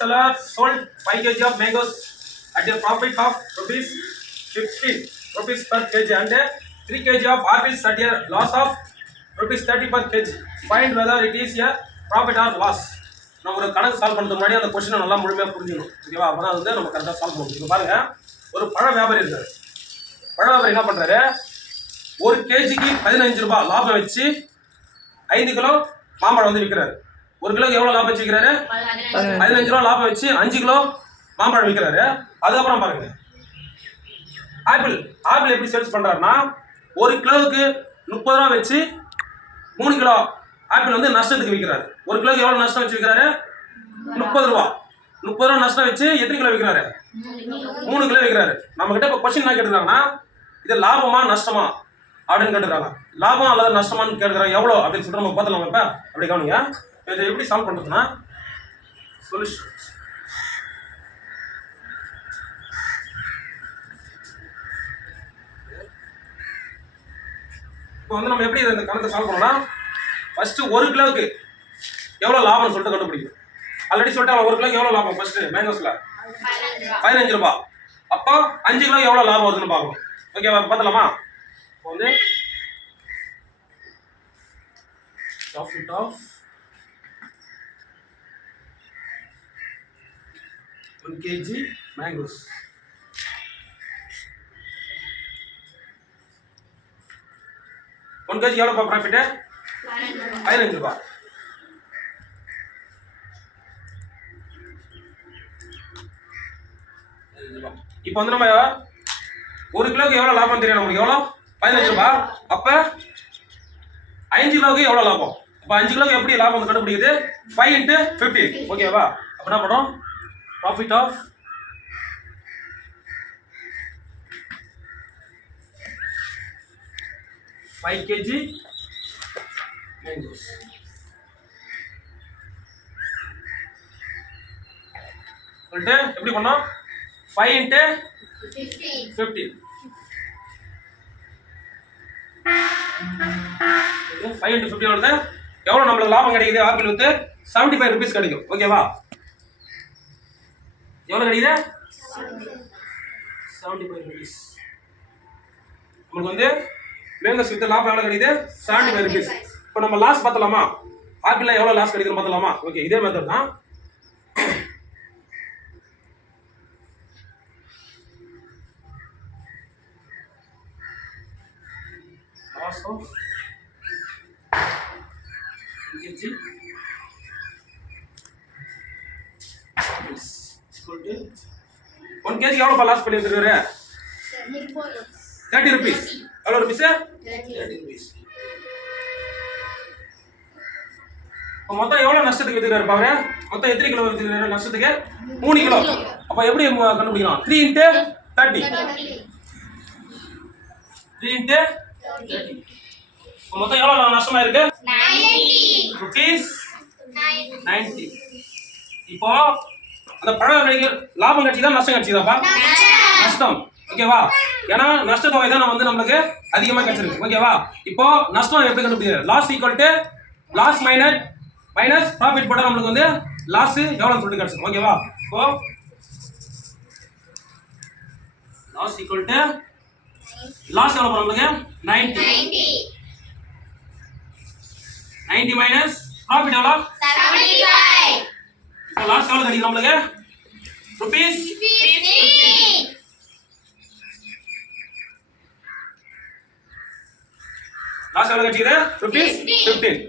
seller sold 5 kg of mangoes at a profit of rupees 15 rupees per kg and 3 kg of apples at a loss of rupees 30 per kg. Find whether it is a profit or loss. நம்ம ஒரு கணக்கு solve பண்ணுறது முன்னாடி அந்த கொஸ்டினை நல்லா முழுமையாக புரிஞ்சுக்கணும். ஓகேவா அப்போ தான் வந்து நம்ம கரெக்டாக சால்வ் பண்ண முடியும் இங்க ஒரு பழ வியாபாரி இருக்காரு. பழ வியாபாரி என்ன பண்ணுறாரு ஒரு கேஜிக்கு பதினஞ்சு ரூபாய் லாபம் வச்சு ஐந்து கிலோ மாம்பழம் வந்து விற்கிறாரு ஒரு கிலோக்கு எவ்வளோ லாபம் வச்சு விற்கிறாரு பதினஞ்சு ரூபா லாபம் வச்சு அஞ்சு கிலோ மாம்பழம் விற்கிறாரு அதுக்கப்புறம் பாருங்க. ஆப்பிள். ஆப்பிள் எப்படி சேல்ஸ் பண்றாருன்னா ஒரு கிலோவுக்கு முப்பது ரூபா வச்சு மூணு கிலோ ஆப்பிள் வந்து நஷ்டத்துக்கு விற்கிறாரு ஒரு கிலோக்கு எவ்வளோ நஷ்டம் வச்சு விற்கிறாரு முப்பது ரூபா. முப்பது ரூபா நஷ்டம் வச்சு எத்தனை கிலோ விற்கிறாரு மூணு கிலோ விற்கிறாரு நம்ம கிட்ட இப்போ கொஸ்டின் என்ன கேட்டுருக்காங்கன்னா இது லாபமா நஷ்டமா? அப்படின்னு கேட்டுருக்காங்க. லாபம் அல்லது நஷ்டமான்னு கேட்டுக்கிறாங்க எவ்வளோ அப்படின்னு சொல்லிட்டு நம்ம பார்த்துலாம் இப்போ? அப்படி கவனிங்க. இதை எப்படி சால்வ் பண்ணுறதுன்னா சொல்யூஷன் இப்போ வந்து நம்ம எப்படி இந்த கணக்கை சால்வ் பண்ணலாம் ஃபர்ஸ்ட் ஒரு கிலோவுக்கு எவ்வளோ லாபம்னு சொல்லிட்டு கண்டுபிடிக்கணும். ஆல்ரெடி சொல்லிட்டு ஒரு கிலோக்கு எவ்வளோ லாபம் ஃபர்ஸ்ட் மேங்கோஸில் பதினஞ்சு ரூபா. அப்போ அஞ்சு கிலோ எவ்வளோ லாபம் வருதுன்னு பார்க்கணும் ஓகேவா பார்த்தலாமா இப்போ வந்து profit of one kg mangoes one kg எவ்வளோப்பா profit பதினஞ்சு ரூபா. இப்போ வந்து நம்ம ஒரு கிலோக்கு எவ்வளோ லாபம் தெரியும் நமக்கு? எவ்வளோ பதினஞ்சு ரூபா. அப்போ அஞ்சு கிலோவுக்கு எவ்வளோ லாபம்? அப்போ அஞ்சு கிலோக்கு எப்படி லாபம் வந்து கண்டுபிடிக்குது ஃபைவ் இன்ட்டு ஃபிஃப்டி ஓகேவா அப்போ என்ன பண்ணுறோம் profit of five kg mangoes சொல்லிட்டு எப்படி பண்ணோம்? Five into fifty five into fifty வருது எவ்வளோ நம்மளுக்கு லாபம் கிடைக்குது? ஆப்பிள் வந்து செவன்ட்டி ஃபைவ் ருபீஸ் கிடைக்கும் ஓகேவா எவ்வளோ கிடைக்குது? செவன்ட்டி ஃபைவ் ருபீஸ் நமக்கு வந்து மேலே சுத்த லாபம் எவ்வளோ கிடைக்குது? செவன்ட்டி ஃபைவ் ருபீஸ் இப்போ நம்ம லாஸ் பார்த்தலாமா ஆப்பிளில் எவ்வளோ லாஸ் கிடைக்குதுன்னு பார்த்தலாமா ஓகே இதே மெத்தட் தான். Loss of kg one kg எவ்வளோ லாஸ் பண்ணி வந்துருக்காரு தேர்ட்டி ருபீஸ் எவ்வளோ ருபீஸ் மொத்தம் எவ்வளோ நஷ்டத்துக்கு வித்துக்கிறாரு பாரு? மொத்தம் எத்தனை கிலோ வித்துக்கிறாரு நஷ்டத்துக்கு? மூணு கிலோ. அப்போ எப்படி கண்டுபிடிக்கலாம்? Three into thirty three into மொத்தம் எவ்வளோ நஷ்டமா இருக்கு? ருபீஸ் நைன்டி இப்போ அந்த பழம் விலைக்கு லாபம் கிடைச்சதா நஷ்டம் கிடைச்சதாப்பா நஷ்டம். ஓகேவா? ஏன்னா நஷ்ட தொகை தான் வந்து நம்மளுக்கு அதிகமாக கிடைச்சிருக்கு. ஓகேவா? இப்போ நஷ்டம் எப்படி கண்டுபிடிக்கிறது? Loss equal to loss minus minus profit போட்டால் நம்மளுக்கு வந்து லாஸ் எவ்வளோ சொல்லிட்டு கிடைச்சிடும் ஓகேவா? இப்போ லாஸ் ஈக்குவல் டு லாஸ் எவ்வளோ நம்மளுக்கு? நைன்டி நைன்டி மைனஸ் ப்ராஃபிட் எவ்வளோ லாஸ்ட் எவ்வளோ கிடைக்கும் நம்மளுக்கு ருபீஸ் லாஸ்ட் எவ்வளோ கிடைக்குது ருபீஸ் ஃபிஃப்டீன்